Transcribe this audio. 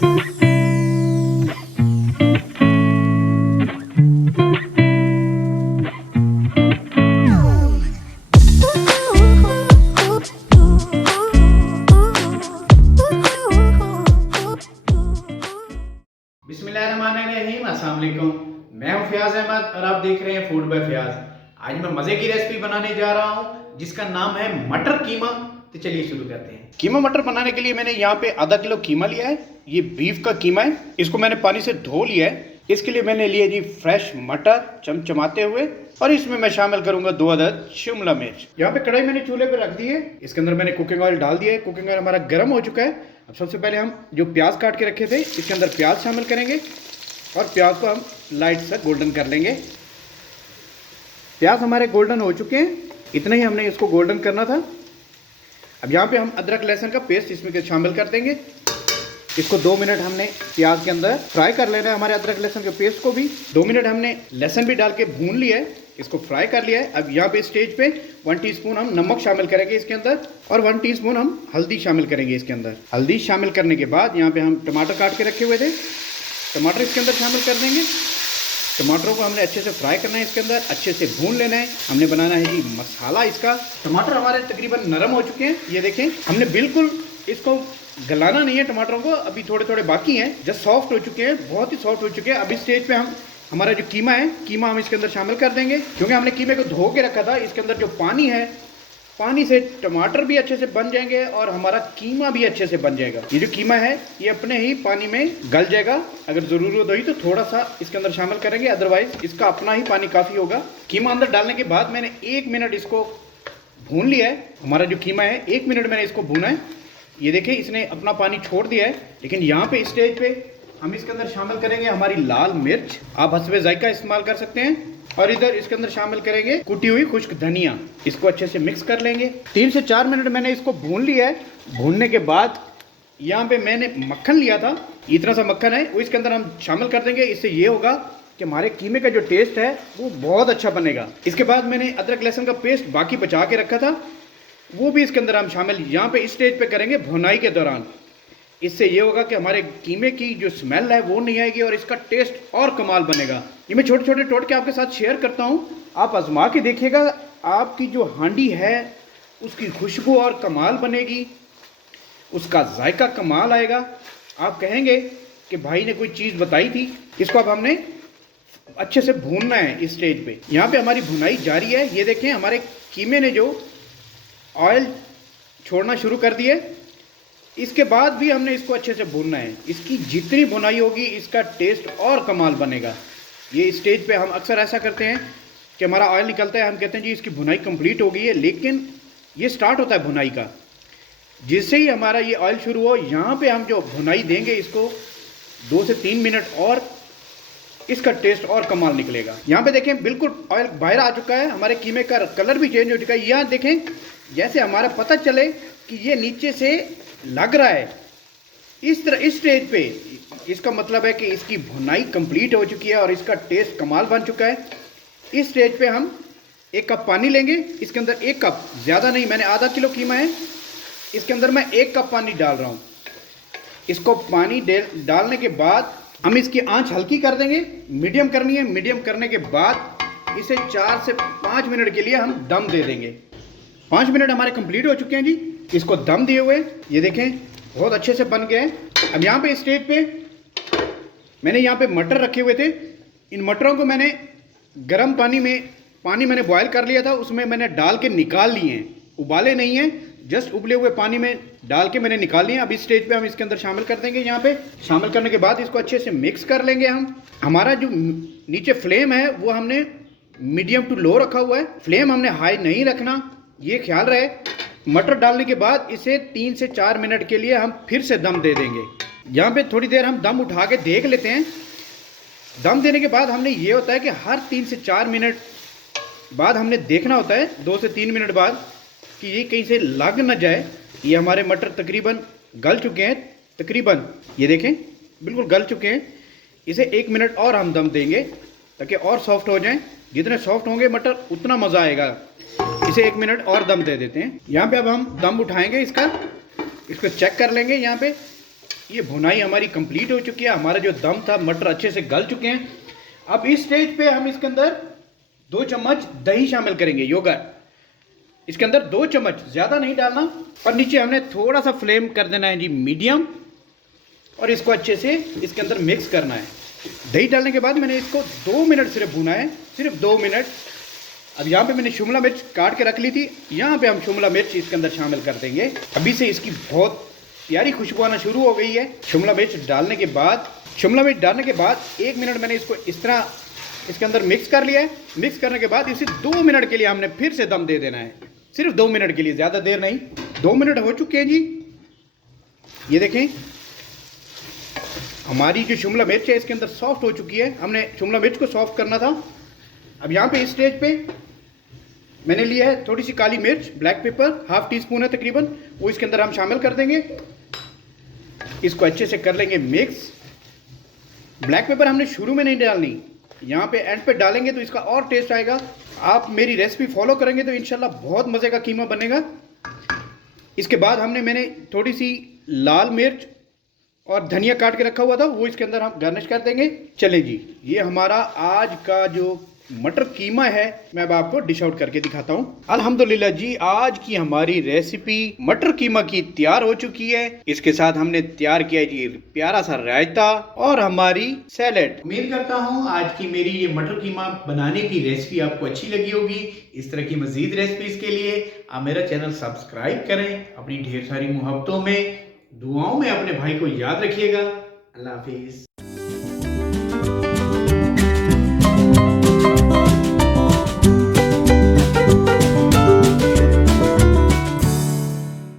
बिस्मिल्लाहिर्रहमानिर्रहीम, अस्सलाम वालेकुम। मैं हूं फयाज अहमद और आप देख रहे हैं फूड बाय फयाज। आज मैं मज़े की रेसिपी बनाने जा रहा हूं जिसका नाम है मटर कीमा। तो चलिए शुरू करते हैं। कीमा मटर बनाने के लिए मैंने यहाँ पे आधा किलो कीमा लिया है। ये बीफ का कीमा है, इसको मैंने पानी से धो लिया है। इसके लिए मैंने लिए जी फ्रेश मटर चमचमाते हुए, और इसमें मैं शामिल करूंगा 2 अदद शिमला मिर्च। यहाँ पे कढ़ाई मैंने चूल्हे पे रख दी है, इसके अंदर मैंने कुकिंग ऑयल डाल दिया है। कुकिंग ऑयल हमारा गर्म हो चुका है। अब सबसे पहले हम जो प्याज काट के रखे थे इसके अंदर प्याज शामिल करेंगे और प्याज को हम लाइट से गोल्डन कर लेंगे। प्याज हमारे गोल्डन हो चुके हैं, इतना ही हमने इसको गोल्डन करना था। अब यहाँ पे हम अदरक लहसुन का पेस्ट इसमें शामिल कर देंगे। इसको 2 मिनट हमने प्याज के अंदर फ्राई कर लेना है। हमारे अदरक लहसुन के पेस्ट को भी 2 मिनट हमने लहसुन भी डाल के भून लिया है, इसको फ्राई कर लिया है। अब यहाँ पे स्टेज पे 1 टीस्पून हम नमक शामिल करेंगे इसके अंदर, और 1 टीस्पून हम हल्दी शामिल करेंगे इसके अंदर। हल्दी शामिल करने के बाद यहाँ पे हम टमाटर काट के रखे हुए थे, टमाटर इसके अंदर शामिल कर देंगे। टमाटरों को हमने अच्छे से फ्राई करना है, इसके अंदर अच्छे से भून लेना है। हमने बनाना है जी मसाला इसका। टमाटर हमारे तकरीबन नरम हो चुके हैं, ये देखें। हमने बिल्कुल इसको गलाना नहीं है टमाटरों को, अभी थोड़े थोड़े बाकी हैं। जस्ट सॉफ्ट हो चुके हैं, बहुत ही सॉफ्ट हो चुके हैं। अभी स्टेज पे हम हमारा जो कीमा है, कीमा हम इसके अंदर शामिल कर देंगे। क्योंकि हमने कीमे को धो के रखा था, इसके अंदर जो पानी है, पानी से टमाटर भी अच्छे से बन जाएंगे और हमारा कीमा भी अच्छे से बन जाएगा। ये जो कीमा है ये अपने ही पानी में गल जाएगा। अगर ज़रूरत हुई तो थोड़ा सा इसके अंदर शामिल करेंगे, अदरवाइज इसका अपना ही पानी काफ़ी होगा। कीमा अंदर डालने के बाद मैंने 1 मिनट इसको भून लिया है। हमारा जो कीमा है 1 मिनट मैंने इसको भूना है। ये देखिए इसने अपना पानी छोड़ दिया है। लेकिन यहाँ पे स्टेज पे हम इसके अंदर शामिल करेंगे हमारी लाल मिर्च, आप हस्बे जायका इस्तेमाल कर सकते हैं। और इधर इसके अंदर शामिल करेंगे कुटी हुई खुश्क धनिया। इसको अच्छे से मिक्स कर लेंगे। 3 से 4 मिनट मैंने इसको भून लिया है। भूनने के बाद यहाँ पे मैंने मक्खन लिया था, इतना सा मक्खन है, वो इसके अंदर हम शामिल कर देंगे। इससे ये होगा कि हमारे कीमे का जो टेस्ट है वो बहुत अच्छा बनेगा। इसके बाद मैंने अदरक लहसुन का पेस्ट बाकी बचा के रखा था, वो भी इसके अंदर हम शामिल यहाँ पे इस स्टेज पे करेंगे भुनाई के दौरान। इससे ये होगा कि हमारे कीमे की जो स्मेल है वो नहीं आएगी और इसका टेस्ट और कमाल बनेगा। ये मैं छोटे छोटे टोटके आपके साथ शेयर करता हूँ, आप आजमा के देखिएगा। आपकी जो हांडी है उसकी खुशबू और कमाल बनेगी, उसका जायका कमाल आएगा। आप कहेंगे कि भाई ने कोई चीज़ बताई थी। इसको अब हमने अच्छे से भूनना है इस स्टेज पे। यहाँ पे हमारी भुनाई जारी है। ये देखें हमारे कीमे ने जो ऑयल छोड़ना शुरू कर दिए। इसके बाद भी हमने इसको अच्छे से भूनना है। इसकी जितनी भुनाई होगी इसका टेस्ट और कमाल बनेगा। ये स्टेज पे हम अक्सर ऐसा करते हैं कि हमारा ऑयल निकलता है, हम कहते हैं जी इसकी भुनाई कंप्लीट हो गई है, लेकिन ये स्टार्ट होता है भुनाई का। जिससे ही हमारा ये ऑयल शुरू हो, यहाँ पे हम जो भुनाई देंगे इसको 2 से 3 मिनट, और इसका टेस्ट और कमाल निकलेगा। यहाँ पे देखें बिल्कुल ऑयल बाहर आ चुका है, हमारे कीमे का कलर भी चेंज हो चुका है। यहाँ देखें जैसे हमारा पता चले कि ये नीचे से लग रहा है, इस तरह इस स्टेज पे इसका मतलब है कि इसकी भुनाई कंप्लीट हो चुकी है और इसका टेस्ट कमाल बन चुका है। इस स्टेज पे हम 1 कप पानी लेंगे। इसके अंदर 1 कप, ज़्यादा नहीं, मैंने आधा किलो कीमा है, इसके अंदर मैं 1 कप पानी डाल रहा हूँ। इसको पानी डालने के बाद हम इसकी आंच हल्की कर देंगे, मीडियम करनी है। मीडियम करने के बाद इसे 4 से 5 मिनट के लिए हम दम दे देंगे। 5 मिनट हमारे कंप्लीट हो चुके हैं जी, इसको दम दिए हुए। ये देखें बहुत अच्छे से बन गए हैं। अब यहाँ पे स्टेज पे मैंने यहाँ पे मटर रखे हुए थे। इन मटरों को मैंने गर्म पानी मैंने बॉयल कर लिया था, उसमें मैंने डाल के निकाल लिए हैं। उबाले नहीं हैं, जस्ट उबले हुए पानी में डाल के मैंने निकाल लिए। अब इस स्टेज पे हम इसके अंदर शामिल कर देंगे। यहाँ पे शामिल करने के बाद इसको अच्छे से मिक्स कर लेंगे हम। हमारा जो नीचे फ्लेम है वो हमने मीडियम टू लो रखा हुआ है, फ्लेम हमने हाई नहीं रखना, ये ख्याल रहे। मटर डालने के बाद इसे 3 से 4 मिनट के लिए हम फिर से दम दे देंगे। यहाँ पे थोड़ी देर हम दम उठा के देख लेते हैं। दम देने के बाद हमने ये होता है कि हर 3 से 4 मिनट बाद हमने देखना होता है, 2 से 3 मिनट बाद, कि ये कहीं से लग न जाए। ये हमारे मटर तकरीबन गल चुके हैं, तकरीबन ये देखें बिल्कुल गल चुके हैं। इसे 1 मिनट और हम दम देंगे ताकि और सॉफ्ट हो जाएं। जितने सॉफ्ट होंगे मटर उतना मज़ा आएगा। इसे 1 मिनट और दम दे देते हैं। यहाँ पे अब हम दम उठाएंगे इसका, इसको चेक कर लेंगे। यहाँ पे ये भुनाई हमारी कंप्लीट हो चुकी है। हमारा जो दम था, मटर अच्छे से गल चुके हैं। अब इस स्टेज पे हम इसके अंदर 2 चम्मच दही शामिल करेंगे, योगर्ट। इसके अंदर 2 चम्मच, ज़्यादा नहीं डालना। और नीचे हमने थोड़ा सा फ्लेम कर देना है जी मीडियम, और इसको अच्छे से इसके अंदर मिक्स करना है। दही डालने के बाद मैंने इसको 2 मिनट सिर्फ भुना है, सिर्फ 2 मिनट। अब यहाँ पे मैंने शिमला मिर्च काट के रख ली थी, यहाँ पे हम शिमला मिर्च इसके अंदर शामिल कर देंगे। अभी से इसकी बहुत प्यारी खुशबू आना शुरू हो गई है। शिमला मिर्च डालने के बाद 1 मिनट मैंने इसको इस तरह इसके अंदर मिक्स कर लिया है। मिक्स करने के बाद इसे 2 मिनट के लिए हमने फिर से दम दे देना है, सिर्फ 2 मिनट के लिए, ज़्यादा देर नहीं। 2 मिनट हो चुके हैं जी। ये देखें, हमारी जो शिमला मिर्च है इसके अंदर सॉफ्ट हो चुकी है। हमने शिमला मिर्च को सॉफ्ट करना था। अब यहाँ पे इस स्टेज पे मैंने लिया है थोड़ी सी काली मिर्च, ब्लैक पेपर, ½ टीस्पून है तकरीबन, वो इसके अंदर हम शामिल कर देंगे। इसको अच्छे से कर लेंगे मिक्स। ब्लैक पेपर हमने शुरू में नहीं डालनी, यहाँ पे एंड पे डालेंगे तो इसका और टेस्ट आएगा। आप मेरी रेसिपी फॉलो करेंगे तो इंशाल्लाह बहुत मज़े का कीमा बनेगा। इसके बाद मैंने थोड़ी सी लाल मिर्च और धनिया काट के रखा हुआ था, वो इसके अंदर हम गार्निश कर देंगे। चले जी, ये हमारा आज का जो मटर कीमा है, मैं अब आपको डिश आउट करके दिखाता हूँ। अल्हम्दुलिल्लाह जी, आज की हमारी रेसिपी मटर कीमा की तैयार हो चुकी है। इसके साथ हमने तैयार किया जी प्यारा सा रायता और हमारी सैलेड। उम्मीद करता हूँ आज की मेरी ये मटर कीमा बनाने की रेसिपी आपको अच्छी लगी होगी। इस तरह की मजीद रेसिपीज के लिए आप मेरा चैनल सब्सक्राइब करें। अपनी ढेर सारी मोहब्बतों में, दुआओं में अपने भाई को याद रखिएगा। अल्लाह हाफिज।